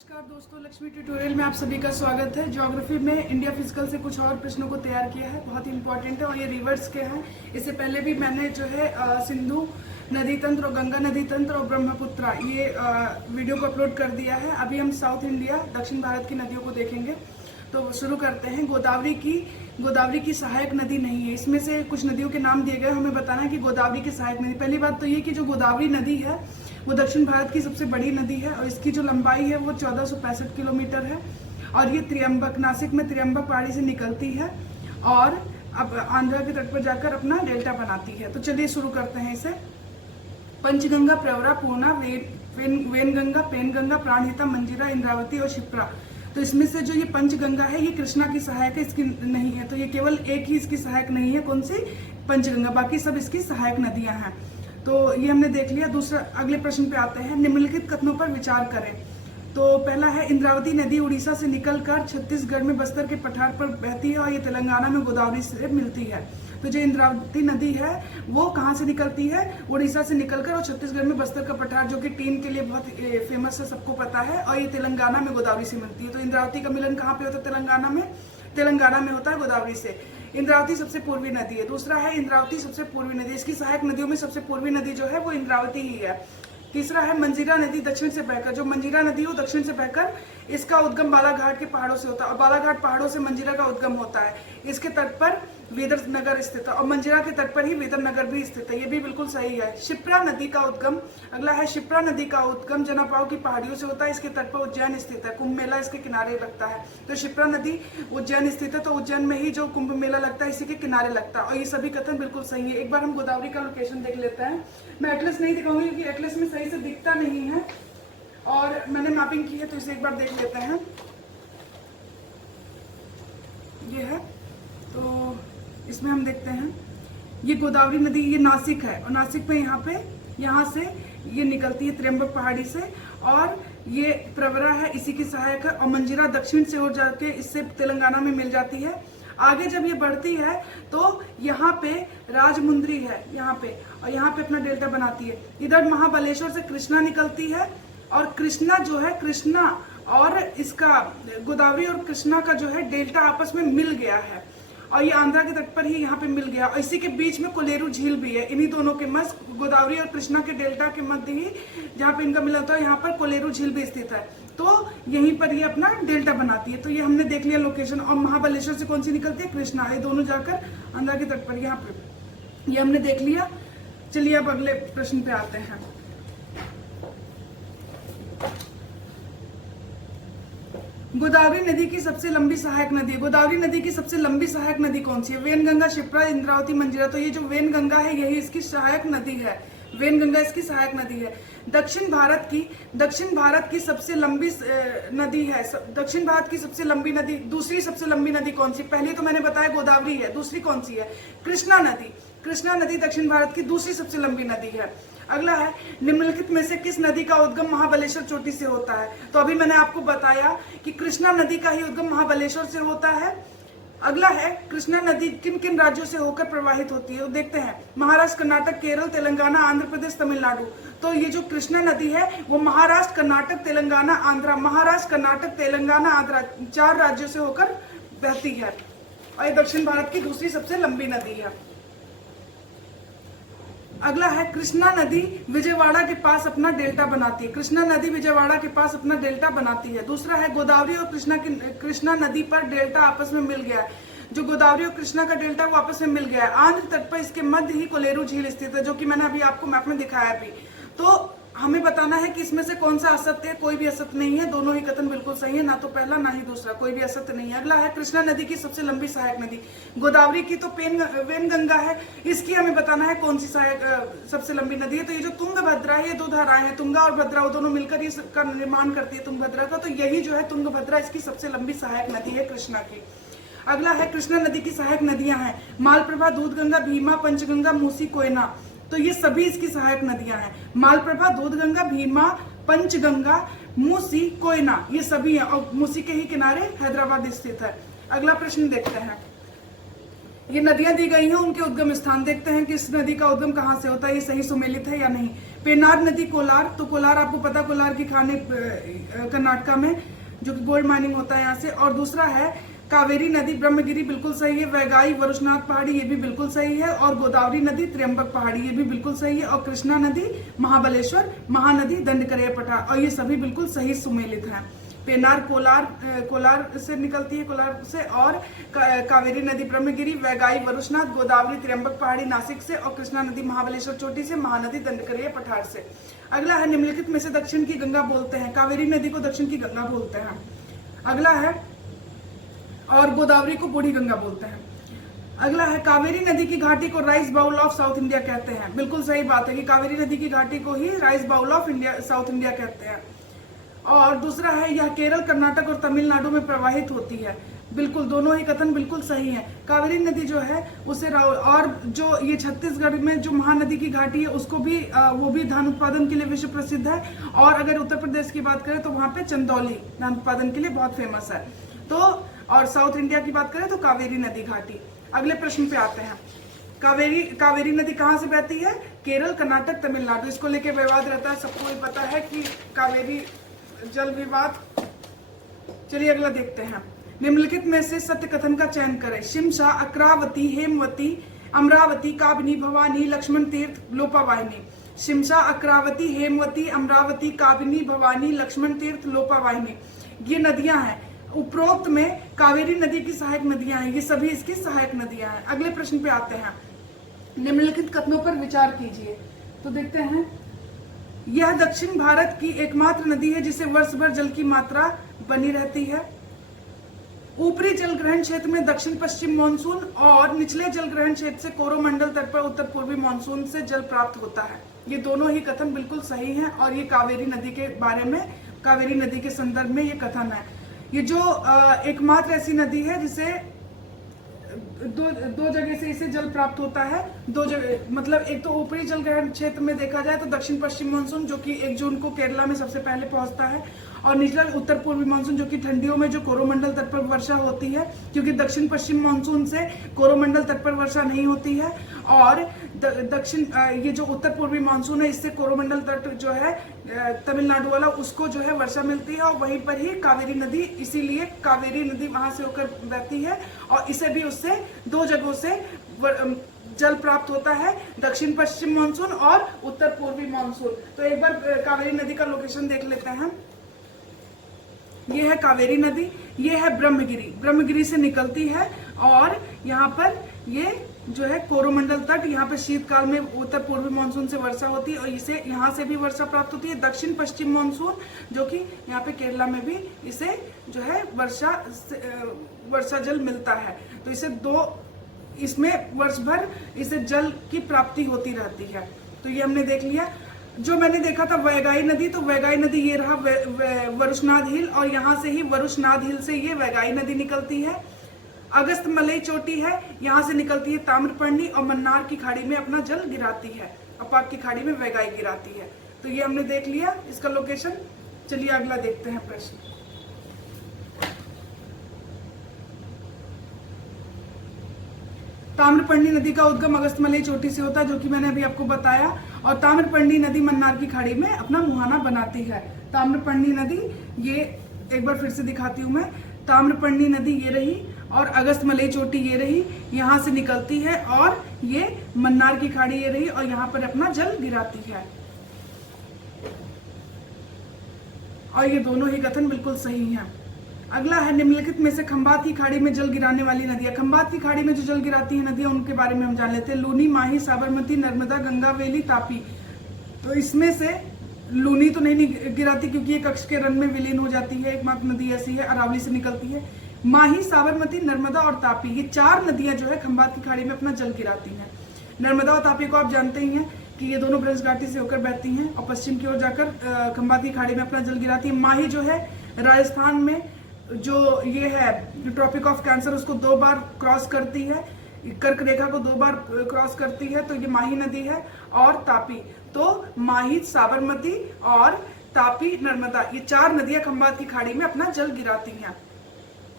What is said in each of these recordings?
नमस्कार दोस्तों, लक्ष्मी ट्यूटोरियल में आप सभी का स्वागत है। ज्योग्राफी में इंडिया फिजिकल से कुछ और प्रश्नों को तैयार किया है, बहुत ही इंपॉर्टेंट है और ये रिवर्स के हैं। इससे पहले भी मैंने जो है सिंधु नदी तंत्र और गंगा नदी तंत्र और ब्रह्मपुत्रा ये वीडियो को अपलोड कर दिया है। अभी हम साउथ इंडिया दक्षिण भारत की नदियों को देखेंगे। तो शुरू करते हैं। गोदावरी की सहायक नदी नहीं है। इसमें से कुछ नदियों के नाम दिए गए, हमें बताना है कि गोदावरी की सहायक नदी। पहली बात तो ये कि जो गोदावरी नदी है वो दक्षिण भारत की सबसे बड़ी नदी है और इसकी जो लंबाई है वो 1465 किलोमीटर है और ये नासिक में त्र्यंबक पहाड़ी से निकलती है और अब आंध्रा के तट पर जाकर अपना डेल्टा बनाती है। तो चलिए शुरू करते हैं इसे। पंचगंगा, प्रवरा, पूर्णा, वेनगंगा, पेनगंगा, प्राणहिता, मंजीरा, इंद्रावती और क्षिप्रा। तो इसमें से जो ये पंचगंगा है ये कृष्णा की सहायक है, इसकी नहीं है। तो ये केवल एक ही इसकी सहायक नहीं है, कौन सी? पंचगंगा। बाकी सब इसकी सहायक नदियां हैं। तो ये हमने देख लिया। दूसरा अगले प्रश्न पे आते हैं। निम्नलिखित कथनों पर विचार करें। तो पहला है, इंद्रावती नदी उड़ीसा से निकलकर छत्तीसगढ़ में बस्तर के पठार पर बहती है और ये तेलंगाना में गोदावरी से मिलती है। तो जो इंद्रावती नदी है वो कहाँ से निकलती है? उड़ीसा से निकलकर और छत्तीसगढ़ में बस्तर का पठार, जो कि टीन के लिए बहुत फेमस है, सबको पता है, और ये तेलंगाना में गोदावरी से मिलती है। तो इंद्रावती का मिलन कहाँ पे होता है? तेलंगाना में होता है गोदावरी से। इंद्रावती सबसे पूर्वी नदी है। दूसरा है, इंद्रावती सबसे पूर्वी नदी। इसकी सहायक नदियों में सबसे पूर्वी नदी जो है वो इंद्रावती ही है। तीसरा है, मंजीरा नदी दक्षिण से बहकर। जो मंजीरा नदी है वो दक्षिण से बहकर, इसका उद्गम बालाघाट के पहाड़ों से होता है और बालाघाट पहाड़ों से मंजीरा का उद्गम होता है। इसके तट पर वेदर नगर स्थित है और मंजीरा के तट पर ही वेदर नगर भी स्थित है। ये भी बिल्कुल सही है। क्षिप्रा नदी का उद्गम, अगला है, क्षिप्रा नदी का उद्गम जनापाव की पहाड़ियों से होता है। इसके तट पर उज्जैन स्थित है। कुंभ मेला इसके किनारे लगता है। तो क्षिप्रा नदी उज्जैन स्थित है, तो उज्जैन में ही जो कुंभ मेला लगता है इसी के किनारे लगता है और ये सभी कथन बिल्कुल सही है। एक बार हम गोदावरी का लोकेशन देख लेते हैं। मैं एटलस नहीं दिखाऊंगी क्योंकि एटलस में सही से दिखता नहीं है और मैंने मैपिंग की है, तो इसे एक बार देख लेते हैं। ये है, तो इसमें हम देखते हैं ये गोदावरी नदी, ये नासिक है और नासिक में यहाँ से ये निकलती है त्र्यंबक पहाड़ी से और ये प्रवरा है, इसी की सहायक है। और मंजीरा दक्षिण से और जाके इससे तेलंगाना में मिल जाती है। आगे जब ये बढ़ती है तो यहाँ पे राजमुंद्री है, यहाँ पे, और यहाँ पे अपना डेल्टा बनाती है। इधर महाबलेश्वर से कृष्णा निकलती है और कृष्णा जो है, कृष्णा और इसका गोदावरी और कृष्णा का जो है डेल्टा आपस में मिल गया है और ये आंध्रा के तट पर ही यहाँ पे मिल गया और इसी के बीच में कोलेरू झील भी है। इन्हीं दोनों के मध्य, गोदावरी और कृष्णा के डेल्टा के मध्य ही जहाँ पे इनका मिला होता है, यहाँ पर कोलेरू झील भी स्थित है। तो यहीं पर ये अपना डेल्टा बनाती है। तो ये हमने देख लिया लोकेशन। और महाबलेश्वर से कौन सी निकलती है? कृष्णा। ये दोनों जाकर आंध्रा के तट पर, यहाँ पे ये हमने देख लिया। चलिए अब अगले प्रश्न पे आते हैं। गोदावरी नदी की सबसे लंबी सहायक नदी है। गोदावरी नदी की सबसे लंबी सहायक नदी कौन सी है? वेनगंगा, क्षिप्रा, इंद्रावती, मंजीरा। तो ये जो वेनगंगा है यही इसकी सहायक नदी है। वेनगंगा इसकी सहायक नदी है। दक्षिण भारत की सबसे लंबी नदी है। दक्षिण भारत की सबसे लंबी नदी, दूसरी सबसे लंबी नदी कौन सी? पहली तो मैंने बताया गोदावरी है, दूसरी कौन सी है? कृष्णा नदी। कृष्णा नदी दक्षिण भारत की दूसरी सबसे लंबी नदी है। अगला है, निम्नलिखित में से किस नदी का उद्गम महाबलेश्वर चोटी से होता है? तो अभी मैंने आपको बताया कि कृष्णा नदी का ही उद्गम महाबलेश्वर से होता है। अगला है, कृष्णा नदी किन किन राज्यों से होकर प्रवाहित होती है? तो देखते हैं, महाराष्ट्र, कर्नाटक, केरल, तेलंगाना, आंध्र प्रदेश, तमिलनाडु। तो ये जो कृष्णा नदी है वो महाराष्ट्र, कर्नाटक, तेलंगाना, आंध्रा, महाराष्ट्र, कर्नाटक, तेलंगाना, आंध्रा, 4 राज्यों से होकर बहती है और ये दक्षिण भारत की दूसरी सबसे लंबी नदी है। अगला है, कृष्णा नदी विजयवाड़ा के पास अपना डेल्टा बनाती है। कृष्णा नदी विजयवाड़ा के पास अपना डेल्टा बनाती है। दूसरा है, गोदावरी और कृष्णा नदी पर डेल्टा आपस में मिल गया है। जो गोदावरी और कृष्णा का डेल्टा वो आपस में मिल गया है। आंध्र तट पर इसके मध्य ही कोलेरू झील स्थित है, जो कि मैंने अभी आपको मैप में दिखाया भी। तो हमें बताना है कि इसमें से कौन सा असत्य है। कोई भी असत्य नहीं है, दोनों ही कथन बिल्कुल सही है, ना तो पहला ना ही दूसरा, कोई भी असत्य नहीं है। अगला है, कृष्णा नदी की सबसे लंबी सहायक नदी। गोदावरी की तो वेनगंगा है, इसकी हमें बताना है कौन सी सहायक सबसे लंबी नदी है। तो ये जो तुंगभद्रा है, ये 2 धाराएं हैं, तुंगा और भद्रा, वो दोनों मिलकर इसका निर्माण करती है तुंगभद्रा का। तो यही जो है तुंगभद्रा इसकी सबसे लंबी सहायक नदी है कृष्णा की। अगला है, कृष्णा नदी की सहायक नदियां हैं मालप्रभा, दूधगंगा, भीमा, पंचगंगा, मूसी, कोयना। तो ये सभी इसकी सहायक नदियां हैं। मालप्रभा, दूधगंगा, भीमा, पंचगंगा, मूसी, कोयना, ये सभी हैं और मूसी के ही किनारे हैदराबाद स्थित है। अगला प्रश्न देखते हैं। ये नदियां दी गई हैं, उनके उद्गम स्थान देखते हैं कि इस नदी का उद्गम कहाँ से होता है, ये सही सुमेलित है या नहीं। पेनार नदी कोलार, तो कोलार आपको पता, कोलार की खाने कर्नाटका में, जो कि गोल्ड माइनिंग होता है यहाँ से। और दूसरा है कावेरी नदी ब्रह्मगिरी, बिल्कुल सही है। वैगाई वरुषनाथ पहाड़ी, ये भी बिल्कुल सही है। और गोदावरी नदी त्र्यंबक पहाड़ी, ये भी बिल्कुल सही है। और कृष्णा नदी महाबलेश्वर, महानदी दंडकरेय पठार, और ये सभी बिल्कुल सही सुमेलित हैं। पेनार कोलार से निकलती है, कोलार से। और कावेरी नदी ब्रह्मगिरी, वैगाई वरुषनाथ, गोदावरी त्र्यंबक पहाड़ी नासिक से, और कृष्णा नदी महाबलेश्वर चोटी से, महानदी दंडकरेय पठार से। अगला है निम्नलिखित में से दक्षिण की गंगा बोलते हैं। कावेरी नदी को दक्षिण की गंगा बोलते हैं। अगला है, और गोदावरी को बूढ़ी गंगा बोलते हैं। अगला है कावेरी नदी की घाटी को rice bowl of South India कहते हैं। बिल्कुल सही बात है कि कावेरी नदी की घाटी को ही rice bowl of India, South India कहते हैं। और दूसरा है, यह केरल, कर्नाटक और तमिलनाडु में प्रवाहित होती है। बिल्कुल, दोनों ही कथन बिल्कुल सही है। कावेरी नदी जो है उसे, और जो ये छत्तीसगढ़ में जो महानदी की घाटी है उसको भी, वो भी धान उत्पादन के लिए विश्व प्रसिद्ध है। और अगर उत्तर प्रदेश की बात करें तो वहां पे चंदौली धान उत्पादन के लिए बहुत फेमस है। तो और साउथ इंडिया की बात करें तो कावेरी नदी घाटी। अगले प्रश्न पे आते हैं। कावेरी नदी कहाँ से बहती है? केरल, कर्नाटक, तमिलनाडु। इसको लेके विवाद रहता है, सबको ही पता है कि कावेरी जल विवाद। चलिए अगला देखते हैं। निम्नलिखित में से सत्य कथन का चयन करें। शिमशा, अक्रावती, हेमवती, अमरावती, काबिनी, भवानी, लक्ष्मण तीर्थ, लोपावाहिनी। शिमशा, अक्रावती, हेमवती, अमरावती, काबिनी, भवानी, लक्ष्मण तीर्थ, लोपावाहिनी, ये नदियां हैं। उपरोक्त में कावेरी नदी की सहायक नदियां हैं, ये सभी इसकी सहायक नदियां हैं। अगले प्रश्न पे आते हैं। निम्नलिखित कथनों पर विचार कीजिए। तो देखते हैं, यह दक्षिण भारत की एकमात्र नदी है जिसे वर्ष भर जल की मात्रा बनी रहती है। ऊपरी जल ग्रहण क्षेत्र में दक्षिण पश्चिम मानसून और निचले जल ग्रहण क्षेत्र से कोरोमंडल तट पर उत्तर पूर्वी मानसून से जल प्राप्त होता है। ये दोनों ही कथन बिल्कुल सही हैं और ये कावेरी नदी के बारे में, कावेरी नदी के संदर्भ में ये कथन है। ये जो एकमात्र ऐसी नदी है जिसे दो जगह से इसे जल प्राप्त होता है। दो जगह मतलब, एक तो ऊपरी जल ग्रहण क्षेत्र में देखा जाए तो दक्षिण पश्चिम मानसून जो कि 1 जून को केरला में सबसे पहले पहुंचता है, और निचला उत्तर पूर्वी मानसून जो कि ठंडियों में जो कोरोमंडल तट पर वर्षा होती है, क्योंकि दक्षिण पश्चिम मानसून से कोरोमंडल तट पर वर्षा नहीं होती है। और दक्षिण ये जो उत्तर पूर्वी मानसून है, इससे कोरोमंडल तट जो है तमिलनाडु वाला, उसको जो है वर्षा मिलती है, और वहीं पर ही कावेरी नदी, इसीलिए कावेरी नदी वहां से होकर बहती है, और इसे भी उससे 2 जगहों से जल प्राप्त होता है, दक्षिण पश्चिम मानसून और उत्तर पूर्वी मानसून। तो एक बार कावेरी नदी का लोकेशन देख लेते हैं। ये है कावेरी नदी, ये है ब्रह्मगिरी, ब्रह्मगिरी से निकलती है, और यहाँ पर ये जो है कोरोमंडल तट, यहाँ पे शीतकाल में उत्तर पूर्वी मानसून से वर्षा होती है, और इसे यहाँ से भी वर्षा प्राप्त होती है। दक्षिण पश्चिम मानसून जो कि यहाँ पे केरला में भी इसे जो है वर्षा जल मिलता है। तो इसमें वर्ष भर इसे जल की प्राप्ति होती रहती है। तो ये हमने देख लिया। जो मैंने देखा था वैगाई नदी, तो वैगाई नदी ये रहा वरुषनाथ हिल, और यहाँ से ही वरुषनाथ हिल से ये वैगाई नदी निकलती है। अगस्त मलई चोटी है, यहाँ से निकलती है ताम्रपर्णी, और मन्नार की खाड़ी में अपना जल गिराती है, अपाक की खाड़ी में वैगाई गिराती है। तो ये हमने देख लिया इसका लोकेशन। चलिए अगला देखते हैं प्रश्न। ताम्रपर्णी नदी का उद्गम अगस्तमलई चोटी से होता है, जो कि मैंने अभी आपको बताया, और ताम्रपर्णी नदी मन्नार की खाड़ी में अपना मुहाना बनाती है। ताम्रपर्णी नदी, ये एक बार फिर से दिखाती हूँ मैं। ताम्रपर्णी नदी ये रही, और अगस्तमलई चोटी ये रही, यहाँ से निकलती है, और ये मन्नार की खाड़ी ये रही, और यहाँ पर अपना जल गिराती है। और ये दोनों ही कथन बिल्कुल सही हैं। अगला है, निम्नलिखित में से खंबात की खाड़ी में जल गिराने वाली नदियां। खंबात की खाड़ी में जो जल गिराती है नदियां, उनके बारे में हम जान लेते हैं। लूनी, माही, साबरमती, नर्मदा, गंगा, वेली, तापी। तो इसमें से लूनी तो नहीं गिराती क्योंकि ये कक्ष के रन में विलीन हो जाती है, एकमात्र नदी ऐसी है, अरावली से निकलती है। माही, साबरमती, नर्मदा और तापी, ये 4 नदियां जो है खंबात की खाड़ी में अपना जल गिराती हैं। नर्मदा और तापी को आप जानते ही हैं कि ये दोनों ब्रज घाटी से होकर बहती हैं और पश्चिम की ओर जाकर खंबात की खाड़ी में अपना जल गिराती है। माही जो है राजस्थान में जो ये है ट्रॉपिक ऑफ कैंसर, उसको 2 बार क्रॉस करती है, कर्क रेखा को 2 बार क्रॉस करती है, तो ये माही नदी है। और तापी, तो माही, साबरमती और तापी, नर्मदा, ये 4 नदियां खंबात की खाड़ी में अपना जल गिराती हैं।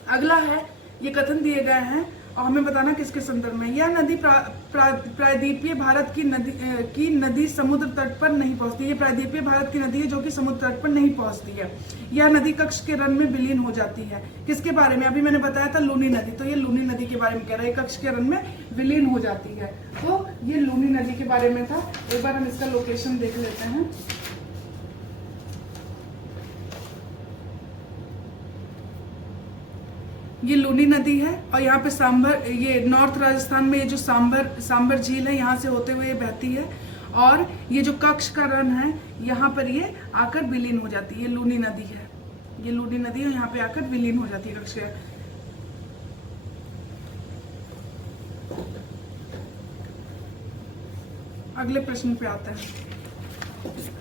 अगला है, ये कथन दिए गए हैं और हमें बताना किसके संदर्भ में। यह नदी प्रायद्वीपीय भारत की नदी समुद्र तट पर नहीं पहुंचती। ये प्रायद्वीपीय भारत की नदी है जो कि समुद्र तट पर नहीं पहुंचती है। यह नदी कच्छ के रण में विलीन हो जाती है। किसके बारे में? अभी मैंने बताया था लूनी नदी, तो ये लूनी नदी के बारे में कह रहा है, कच्छ के रण में विलीन हो जाती है। तो ये लूनी नदी के बारे में था। एक बार हम इसका लोकेशन देख लेते हैं। ये लूनी नदी है और यहाँ पे सांबर, ये नॉर्थ राजस्थान में ये जो सांबर झील है यहाँ से होते हुए ये बहती है और ये जो कच्छ का रण है यहाँ पर ये आकर विलीन हो जाती है। ये लूनी नदी है, ये लूनी नदी है, यहाँ पे आकर विलीन हो जाती है कच्छ के। अगले प्रश्न पे आते हैं।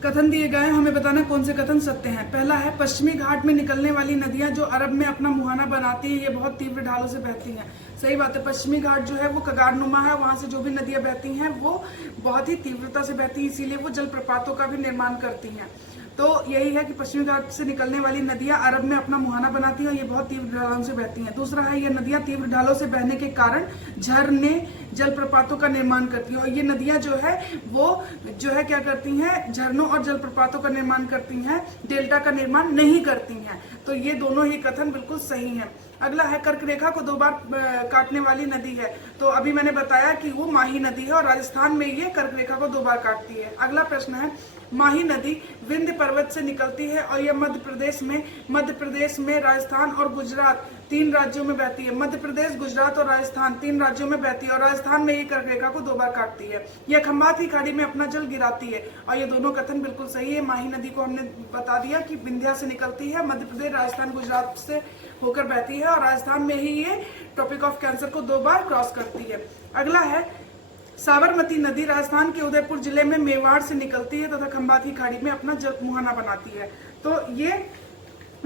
कथन दिए गए हैं, हमें बताना कौन से कथन सत्य हैं। पहला है, पश्चिमी घाट में निकलने वाली नदियां जो अरब में अपना मुहाना बनाती हैं, ये बहुत तीव्र ढालों से बहती हैं। सही बात है, पश्चिमी घाट जो है वो कगारनुमा है, वहां से जो भी नदियां बहती हैं वो बहुत ही तीव्रता से बहती हैं, इसीलिए वो जलप्रपातों का भी निर्माण करती हैं। तो यही है कि पश्चिमी घाट से निकलने वाली नदियां अरब में अपना मुहाना बनाती हैं और ये बहुत तीव्र ढालों से बहती हैं। दूसरा है, ये नदियां तीव्र ढालों से बहने के कारण झरने जलप्रपातों का निर्माण करती हैं और ये नदियां जो है वो जो है क्या करती हैं, झरनों और जलप्रपातों का निर्माण करती हैं, डेल्टा का निर्माण नहीं करती हैं। तो ये दोनों ही कथन बिल्कुल सही हैं। अगला है, कर्क रेखा को 2 बार काटने वाली नदी है। तो अभी मैंने बताया कि वो माही नदी है और राजस्थान में ये कर्क रेखा को 2 बार काटती है। अगला प्रश्न है, माही नदी विंध्य पर्वत से निकलती है और यह मध्य प्रदेश में राजस्थान और गुजरात 3 राज्यों में बहती है। मध्य प्रदेश, गुजरात और राजस्थान 3 राज्यों में बहती है और राजस्थान में ये कर्क रेखा को 2 बार काटती है। यह खंबात की खाड़ी में अपना जल गिराती है और ये दोनों कथन बिल्कुल सही है। माही नदी को हमने बता दिया कि विंध्या से निकलती है, मध्य प्रदेश, राजस्थान, गुजरात से होकर बहती है और राजस्थान में ही ये ट्रॉपिक ऑफ कैंसर को 2 बार क्रॉस करती है। अगला है, साबरमती नदी राजस्थान के उदयपुर जिले में मेवाड़ से निकलती है तथा खंबात की खाड़ी में अपना जल मुहाना बनाती है। तो ये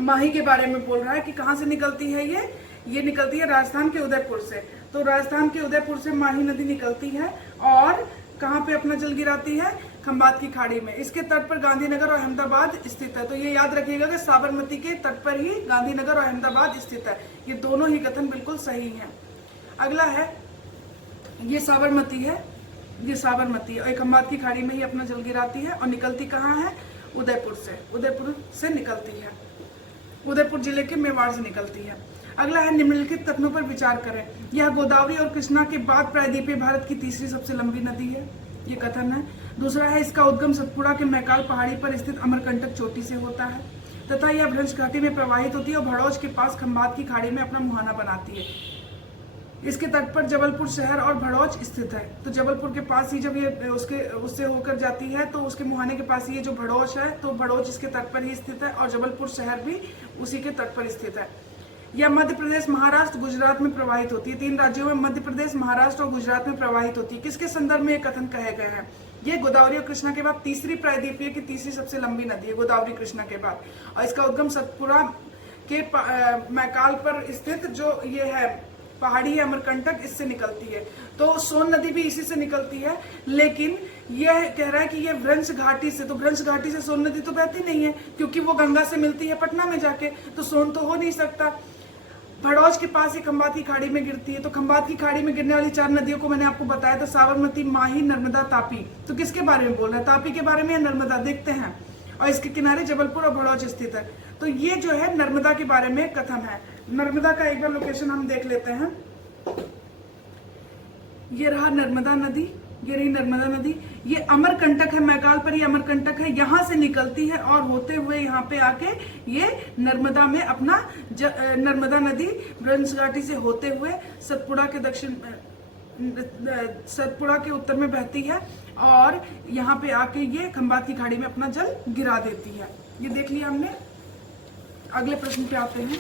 माही के बारे में बोल रहा है कि कहाँ से निकलती है ये निकलती है राजस्थान के उदयपुर से। तो राजस्थान के उदयपुर से माही नदी निकलती है और कहाँ पे अपना जल गिराती है? खंबात की खाड़ी में। इसके तट पर गांधीनगर और अहमदाबाद स्थित है। तो ये याद रखिएगा कि साबरमती के तट पर ही गांधीनगर और अहमदाबाद स्थित है। ये दोनों ही कथन बिल्कुल सही हैं। अगला है, ये साबरमती है, ये साबरमती है और खंबात की खाड़ी में ही अपना जल गिराती है और निकलती कहाँ है? उदयपुर से निकलती है, उदयपुर जिले के मेवाड़ से निकलती है। अगला है, निम्नलिखित कथनों पर विचार करें। यह गोदावरी और कृष्णा के बाद प्रायद्वीपीय भारत की तीसरी सबसे लंबी नदी है, ये कथन है। दूसरा है, इसका उद्गम सतपुड़ा के मैकाल पहाड़ी पर स्थित अमरकंटक चोटी से होता है तथा यह भ्रंश घाटी में प्रवाहित होती है और भड़ौच के पास खंबात की खाड़ी में अपना मुहाना बनाती है। इसके तट पर जबलपुर शहर और भड़ौच स्थित है। तो जबलपुर के पास ही जब ये उससे होकर जाती है तो उसके मुहाने के पास ही ये जो भड़ौच है, तो भड़ौच इसके तट पर ही स्थित है और जबलपुर शहर भी उसी के तट पर स्थित है। यह मध्य प्रदेश, महाराष्ट्र, गुजरात में प्रवाहित होती है। 3 राज्यों में मध्य प्रदेश, महाराष्ट्र और गुजरात में प्रवाहित होती है। किसके संदर्भ में ये कथन कहे गए हैं? ये गोदावरी और कृष्णा के बाद तीसरी प्रायद्वीपीय की तीसरी सबसे लंबी नदी है, गोदावरी कृष्णा के बाद। और इसका उद्गम सतपुड़ा के मैकाल पर स्थित जो ये है पहाड़ी है अमरकंटक, इससे निकलती है। तो सोन नदी भी इसी से निकलती है, लेकिन यह कह रहा है कि ये भ्रंश घाटी से, तो भ्रंश घाटी से सोन नदी तो बहती नहीं है क्योंकि वो गंगा से मिलती है पटना में जाके, तो सोन तो हो नहीं सकता। भड़ौच के पास ही खंबात की खाड़ी में गिरती है। तो खंबात की खाड़ी में गिरने वाली 4 नदियों को मैंने आपको बताया था, साबरमती, माही, नर्मदा, तापी। तो किसके बारे में बोल रहा है? तापी के बारे में या नर्मदा? देखते हैं। और इसके किनारे जबलपुर और भड़ौच स्थित है। तो ये जो है नर्मदा के बारे में कथन है। नर्मदा का एक बार लोकेशन हम देख लेते हैं। ये रहा नर्मदा नदी, ये रही नर्मदा नदी। ये अमरकंटक है, मैकाल पर ये अमरकंटक है, यहाँ से निकलती है और होते हुए यहाँ पे आके ये नर्मदा में अपना नर्मदा नदी भ्रंश घाटी से होते हुए सतपुड़ा के उत्तर में बहती है और यहाँ पे आके ये खंबात की खाड़ी में अपना जल गिरा देती है। ये देख लिया हमने। अगले प्रश्न पे आते हैं।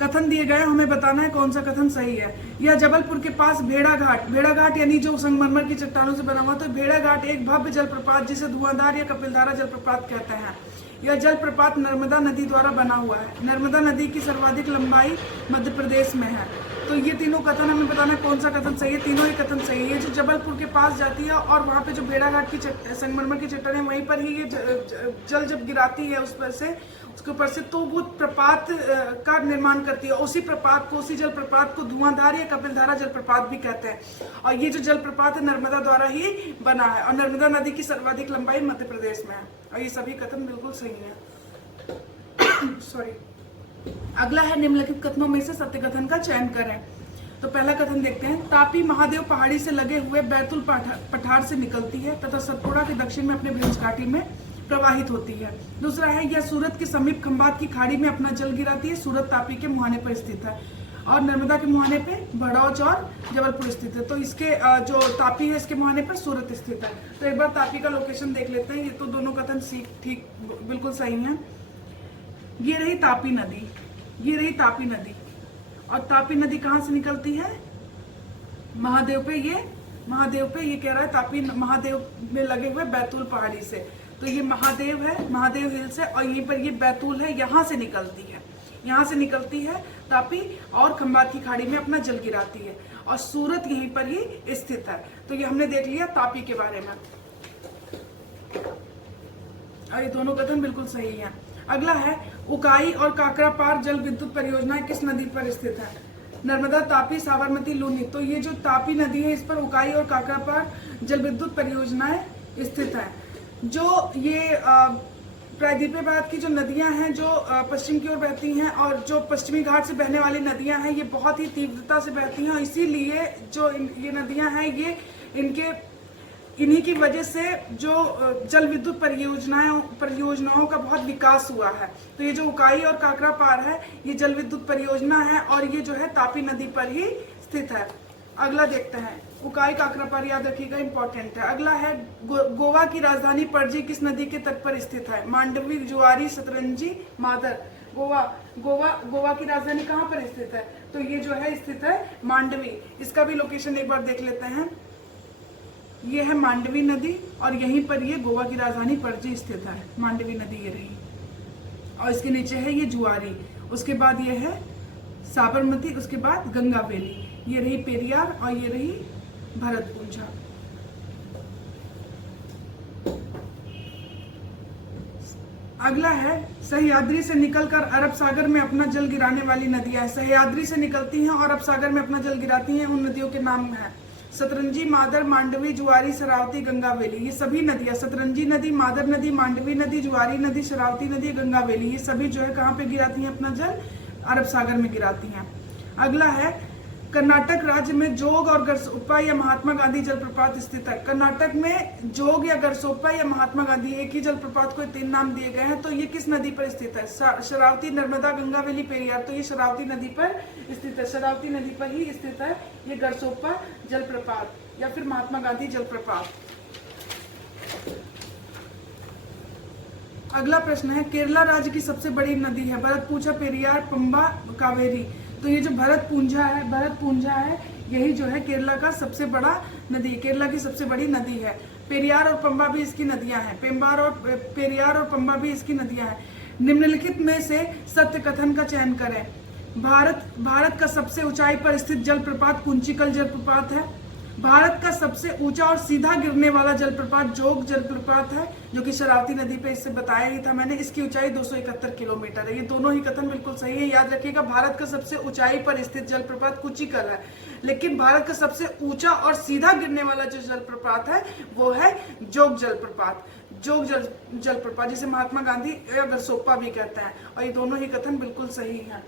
कथन दिए गए, हमें बताना है कौन सा कथन सही है। यह जबलपुर के पास भेड़ा घाट यानी जो संगमरमर की चट्टानों से बना हुआ, तो भेड़ा घाट एक भव्य जलप्रपात जिसे धुआंधार या कपिलधारा जलप्रपात कहते हैं। यह जलप्रपात नर्मदा नदी द्वारा बना हुआ है। नर्मदा नदी की सर्वाधिक लंबाई मध्य प्रदेश में है। तो ये तीनों कथन हमें बताना है कौन सा कथन सही है। तीनों ही कथन सही है। ये जो जबलपुर के पास जाती है और वहाँ पे जो भेड़ाघाट की संगमरमर की चट्टान है, वहीं पर ही ये जल जब गिराती है उसके ऊपर से, तो वो प्रपात का निर्माण करती है। उसी प्रपात को, उसी जलप्रपात को धुआंधार या कपिलधारा जलप्रपात भी कहते हैं। और ये जो जलप्रपात है नर्मदा द्वारा ही बना है और नर्मदा नदी की सर्वाधिक लंबाई मध्य प्रदेश में है। और ये सभी कथन बिल्कुल सही है। सॉरी। अगला है निम्नलिखित कथनों में से सत्य कथन का चयन करें। तो पहला कथन देखते हैं। तापी महादेव पहाड़ी से लगे हुए बैतूल पठार से निकलती है तथा सतपुड़ा के दक्षिण में अपने भींस घाटी में प्रवाहित होती है। दूसरा है, यह सूरत के समीप खंबात की खाड़ी में अपना जल गिराती है। सूरत तापी के मुहाने पर स्थित है और नर्मदा के मुहाने पे भड़ौच और जबलपुर स्थित है। तो इसके जो तापी है इसके मुहाने पर सूरत स्थित है। तो एक बार तापी का लोकेशन देख लेते हैं। ये तो दोनों कथन ठीक बिल्कुल सही है। ये रही तापी नदी, ये रही तापी नदी। और तापी नदी कहाँ से निकलती है? महादेव पे ये कह रहा है तापी महादेव में लगे हुए बैतूल पहाड़ी से। तो ये महादेव है, महादेव हिल्स है और यहीं पर ये बैतूल है, यहाँ से निकलती है तापी और खंबात की खाड़ी में अपना जल गिराती है और सूरत यहीं पर ही स्थित है। तो ये हमने देख लिया तापी के बारे में और ये दोनों कथन बिल्कुल सही है। अगला है, उकाई और काकरापार जल विद्युत परियोजनाएं किस नदी पर स्थित है? नर्मदा, तापी, साबरमती, लूनी। तो ये जो तापी नदी है इस पर उकाई और काकरापार जल विद्युत परियोजनाएं स्थित है। जो ये प्रायद्वीपीय की जो नदियां हैं जो पश्चिम की ओर बहती हैं और जो पश्चिमी घाट से बहने वाली नदियां हैं ये बहुत ही तीव्रता से बहती हैं और इसीलिए जो ये नदियां हैं ये इन्हीं की वजह से जो जल विद्युत परियोजनाओं का बहुत विकास हुआ है। तो ये जो उकाई और काकरापार है ये जल विद्युत परियोजना है और ये जो है तापी नदी पर ही स्थित है। अगला देखते हैं, उकाई काकरापार याद रखिएगा, इंपॉर्टेंट है। अगला है, गोवा की राजधानी पणजी किस नदी के तट पर स्थित है? मांडवी, जुआरी, सतरंजी, मादर। गोवा की राजधानी कहाँ पर स्थित है? तो ये जो है स्थित है मांडवी। इसका भी लोकेशन एक बार देख लेते हैं। ये है मांडवी नदी और यहीं पर ये गोवा की राजधानी पणजी स्थित है। मांडवी नदी ये रही और इसके नीचे है ये जुआरी, उसके बाद ये है साबरमती, उसके बाद गंगा वैली, ये रही पेरियार और ये रही भरतपुंजा। अगला है, सह्याद्री से निकलकर अरब सागर में अपना जल गिराने वाली नदियां। सह्याद्री से निकलती हैं और अरब सागर में अपना जल गिराती हैं, उन नदियों के नाम है सतरंजी, मादर, मांडवी, जुआरी, शरावती, गंगा वैली। ये सभी नदियां, सतरंजी नदी, मादर नदी, मांडवी नदी, जुआरी नदी, शरावती नदी, गंगा वैली, ये सभी जो है कहाँ पे गिराती हैं अपना जल? अरब सागर में गिराती हैं। अगला है, कर्नाटक राज्य में जोग और गरसोप्पा या महात्मा गांधी जलप्रपात स्थित है। कर्नाटक में जोग या गरसोप्पा या महात्मा गांधी एक ही जलप्रपात को 3 नाम दिए गए हैं। तो ये किस नदी पर स्थित है? शरावती, नर्मदा, गंगा वैली, पेरियार। तो ये शरावती नदी पर स्थित है, शरावती नदी पर ही स्थित है ये गरसोप्पा जलप्रपात या फिर महात्मा गांधी जलप्रपात। अगला प्रश्न है, केरला राज्य की सबसे बड़ी नदी है? भरतपुंजा, पेरियार, पंबा, कावेरी। तो ये जो भरतपुंजा है यही जो है केरला का सबसे बड़ा नदी, केरला की सबसे बड़ी नदी है। पेरियार और पंबा भी इसकी नदियां हैं, पेरियार और पंबा भी इसकी नदियां हैं। निम्नलिखित में से सत्य कथन का चयन करें। भारत का सबसे ऊंचाई पर स्थित जलप्रपात कुंचिकल जलप्रपात है। भारत का सबसे ऊंचा और सीधा गिरने वाला जलप्रपात जोग जलप्रपात है, जो कि शरावती नदी पे इससे बताया ही था मैंने। इसकी ऊंचाई 271 किलोमीटर है। ये दोनों ही कथन बिल्कुल सही है। याद रखिएगा, भारत का सबसे ऊंचाई पर स्थित जलप्रपात कुचिकल है, लेकिन भारत का सबसे ऊंचा और सीधा गिरने वाला जो जलप्रपात है वो है जोग जलप्रपात। जोग जलप्रपात जिसे महात्मा गांधी या गरसोप्पा भी कहते हैं। और ये दोनों ही कथन बिल्कुल सही है।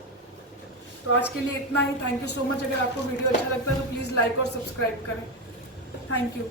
तो आज के लिए इतना ही। Thank you so much. अगर आपको वीडियो अच्छा लगता है तो प्लीज़ लाइक और सब्सक्राइब करें। Thank you.